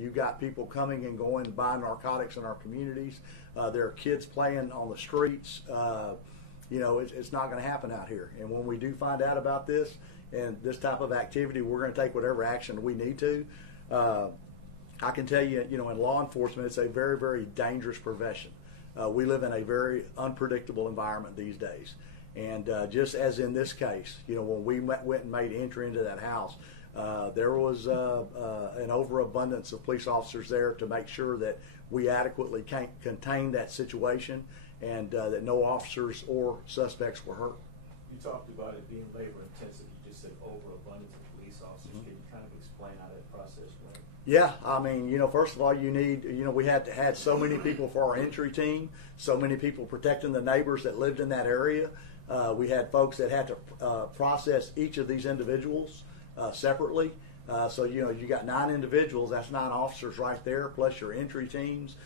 You've got people coming and going to buy narcotics in our communities. There are kids playing on the streets. It's not going to happen out here. And when we do find out about this and this type of activity, we're going to take whatever action we need to. I can tell you, in law enforcement, it's a very, very dangerous profession. We live in a very unpredictable environment these days. And just as in this case, when we went and made entry into that house, there was an overabundance of police officers there to make sure that we adequately contained that situation and that no officers or suspects were hurt. You talked about it being labor intensive. You just said overabundance of police officers. Can you kind of explain how that process went? Yeah, I mean, first of all, you need, we had so many people for our entry team, so many people protecting the neighbors that lived in that area. We had folks that had to process each of these individuals separately. So, you got 9 individuals, that's 9 officers right there, plus your entry teams,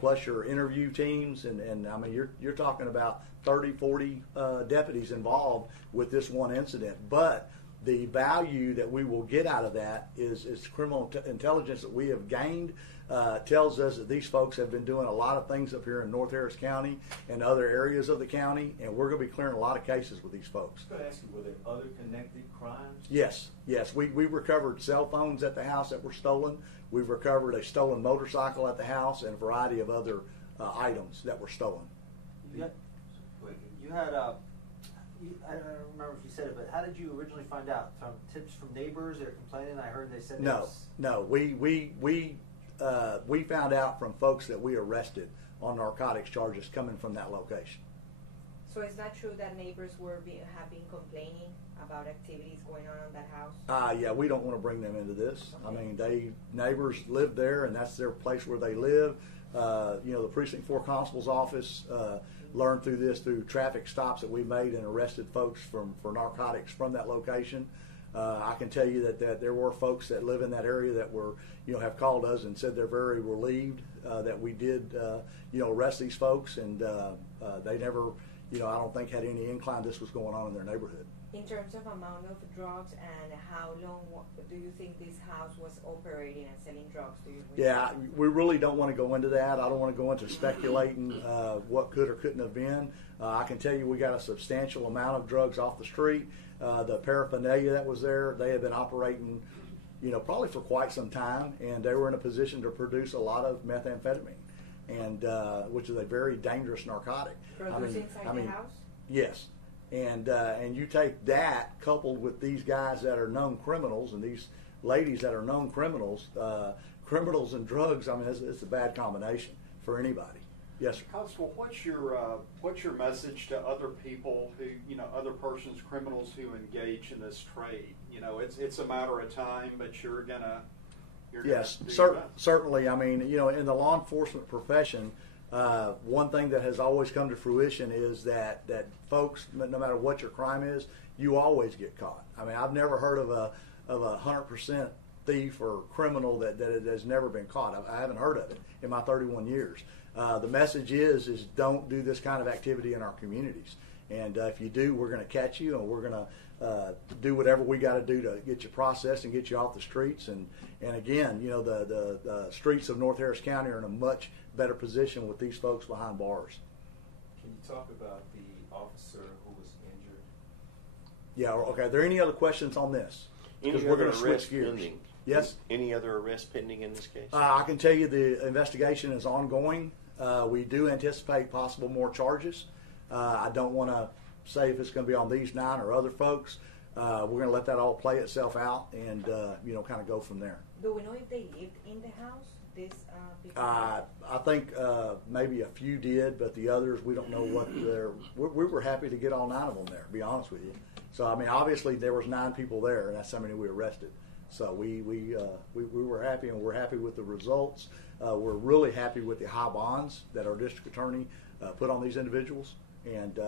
plus your interview teams. And I mean, you're talking about 30, 40 deputies involved with this one incident. But the value that we will get out of that is criminal intelligence that we have gained. Tells us that these folks have been doing a lot of things up here in North Harris County and other areas of the county, and we're going to be clearing a lot of cases with these folks. I was going to ask you, were there other connected crimes? Yes. We recovered cell phones at the house that were stolen. We've recovered a stolen motorcycle at the house and a variety of other items that were stolen. You had I don't remember if you said it, but how did you originally find out? From tips from neighbors that are complaining? I heard they said No. We found out from folks that we arrested on narcotics charges coming from that location. So is that true that neighbors have been complaining about activities going on in that house? Yeah, we don't want to bring them into this. Okay. I mean, neighbors live there, and that's their place where they live. The Precinct 4 Constable's Office learned through traffic stops that we made and arrested folks for narcotics from that location. I can tell you that there were folks that live in that area that were, have called us and said they're very relieved that we did, arrest these folks, and they never, I don't think had any incline this was going on in their neighborhood. In terms of amount of drugs and how long do you think this house was operating and selling drugs? Yeah, we really don't want to go into that. I don't want to go into speculating what could or couldn't have been. I can tell you we got a substantial amount of drugs off the street. The paraphernalia that was there, they had been operating, probably for quite some time, and they were in a position to produce a lot of methamphetamine, and which is a very dangerous narcotic. Produced inside the house? Yes. And you take that coupled with these guys that are known criminals and these ladies that are known criminals, criminals and drugs. I mean, it's a bad combination for anybody. Yes, sir. Constable, what's your message to other people who, other persons, criminals who engage in this trade? It's a matter of time, but you're gonna. Yes, certainly. I mean, in the law enforcement profession. One thing that has always come to fruition is that folks, no matter what your crime is, you always get caught. I mean, I've never heard of a 100% thief or criminal that has never been caught. I haven't heard of it in my 31 years. The message is don't do this kind of activity in our communities. And if you do, we're going to catch you, and we're going to do whatever we got to do to get you processed and get you off the streets. And again, the streets of North Harris County are in a much better position with these folks behind bars. Can you talk about the officer who was injured? Yeah, okay. Are there any other questions on this? Because we're going to switch gears. Pending? Yes? Any other arrests pending in this case? I can tell you the investigation is ongoing. We do anticipate possible more charges. I don't want to say if it's going to be on these 9 or other folks. We're going to let that all play itself out and, kind of go from there. Do we know if they lived in the house? I think maybe a few did, but the others, we don't know what they're. We were happy to get all 9 of them there, to be honest with you. So, I mean, obviously there was 9 people there, and that's how many we arrested. So we were happy, and we're happy with the results. We're really happy with the high bonds that our district attorney put on these individuals, and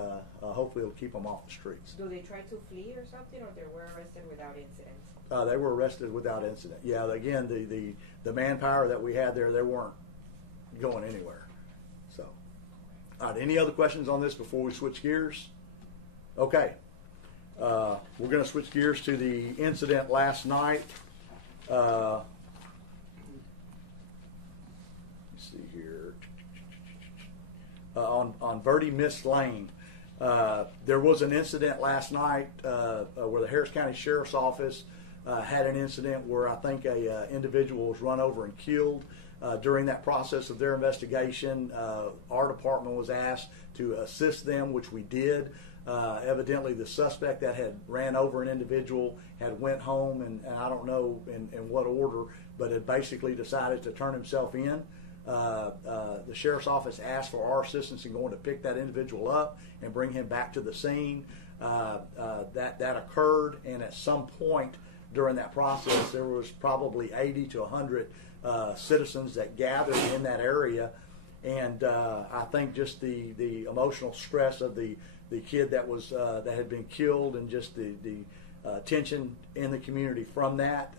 hopefully it'll keep them off the streets. Do they try to flee or something, or they were arrested without incident? They were arrested without incident. Yeah, again, the manpower that we had there, they weren't going anywhere. So, all right, any other questions on this before we switch gears? Okay. We're going to switch gears to the incident last night. on Verde Mist Lane. There was an incident last night where the Harris County Sheriff's Office had an incident where I think a individual was run over and killed. During that process of their investigation, our department was asked to assist them, which we did. Evidently, the suspect that had ran over an individual had went home, and I don't know in what order, but had basically decided to turn himself in. The sheriff's office asked for our assistance in going to pick that individual up and bring him back to the scene. That occurred, and at some point during that process, there was probably 80 to 100 citizens that gathered in that area, and I think just the emotional stress of the kid that had been killed, and just the tension in the community from that,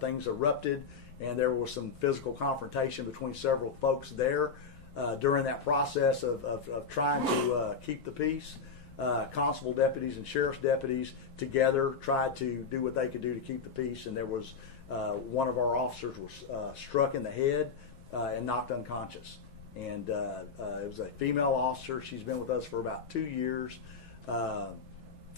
things erupted, and there was some physical confrontation between several folks there during that process of trying to keep the peace. Constable deputies and sheriff's deputies together tried to do what they could do to keep the peace, and there was one of our officers was struck in the head and knocked unconscious. And it was a female officer. She's been with us for about 2 years.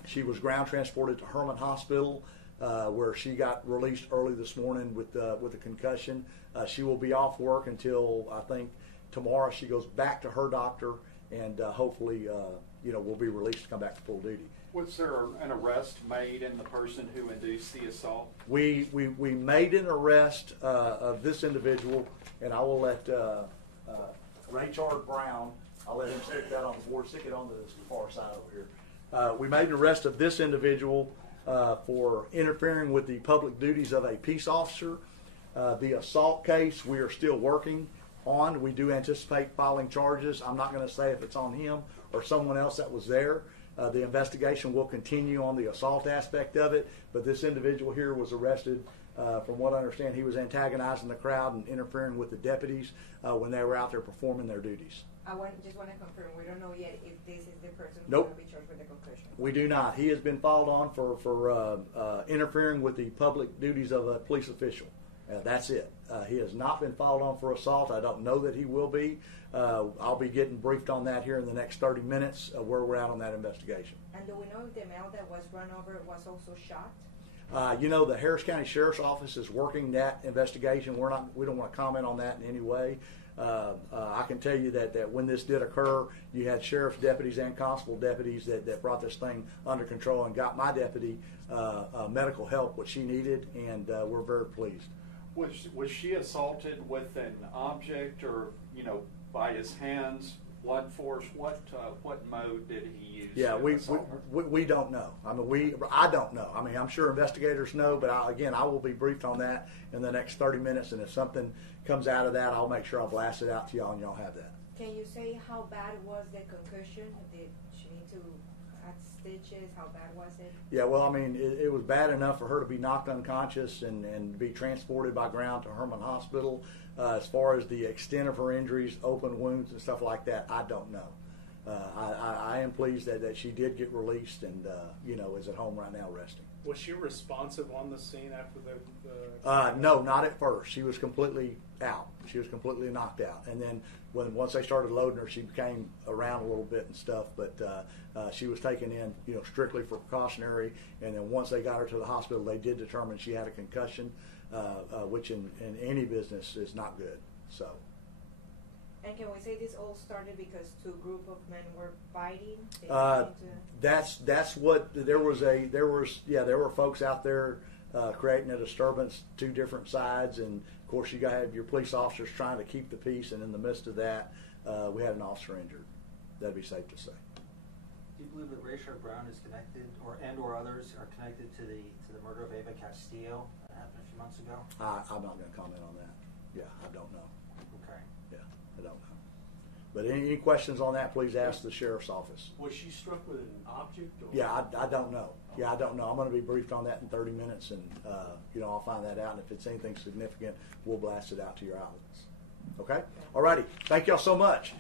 She was ground transported to Herman Hospital, where she got released early this morning with a concussion. She will be off work until I think tomorrow. She goes back to her doctor, and hopefully, will be released to come back to full duty. Was there an arrest made in the person who induced the assault? We made an arrest of this individual, and I will let Ray Chard Brown, I'll let him stick that on the board, stick it on the far side over here. We made an arrest of this individual for interfering with the public duties of a peace officer. The assault case we are still working on. We do anticipate filing charges. I'm not going to say if it's on him or someone else that was there. The investigation will continue on the assault aspect of it, but this individual here was arrested. From what I understand, he was antagonizing the crowd and interfering with the deputies when they were out there performing their duties. Just want to confirm, we don't know yet if this is the person who's Nope. going to be charged with the concussion. We do not. He has been filed on for interfering with the public duties of a police official. That's it. He has not been filed on for assault. I don't know that he will be. I'll be getting briefed on that here in the next 30 minutes where we're at on that investigation. And do we know if the male that was run over was also shot? The Harris County Sheriff's Office is working that investigation. We don't want to comment on that in any way. I can tell you that when this did occur, you had sheriff's deputies and constable deputies that brought this thing under control and got my deputy medical help, what she needed, and we're very pleased. Was she assaulted with an object, or by his hands, blunt force? What mode did he use? Yeah, to assault her? we don't know. I don't know. I'm sure investigators know, but I will be briefed on that in the next 30 minutes, and if something comes out of that, I'll make sure I'll blast it out to y'all, and y'all have that. Can you say how bad was the concussion? Did she need to add stitches? How bad was it? Yeah, well, it was bad enough for her to be knocked unconscious and be transported by ground to Herman Hospital. As far as the extent of her injuries, open wounds and stuff like that, I don't know. I am pleased that she did get released and is at home right now resting. Was she responsive on the scene after the No, not at first. She was completely out. She was completely knocked out. And then once they started loading her, she came around a little bit and stuff. But she was taken in, strictly for precautionary. And then once they got her to the hospital, they did determine she had a concussion, which in any business is not good. So. And can we say this all started because two group of men were fighting? That's what there were folks out there creating a disturbance, two different sides, and of course you got to have your police officers trying to keep the peace, and in the midst of that, we had an officer injured. That'd be safe to say. Do you believe that Ray Chard Brown is connected, or others are connected to the murder of Ava Castillo that happened a few months ago? I'm not going to comment on that. Yeah, I don't know. Okay. Yeah, I don't know. But any questions on that, please ask the sheriff's office. Was she struck with an object? Or? Yeah, I don't know. Yeah, I don't know. I'm going to be briefed on that in 30 minutes, and I'll find that out. And if it's anything significant, we'll blast it out to your outlets. Okay? All righty. Thank y'all so much.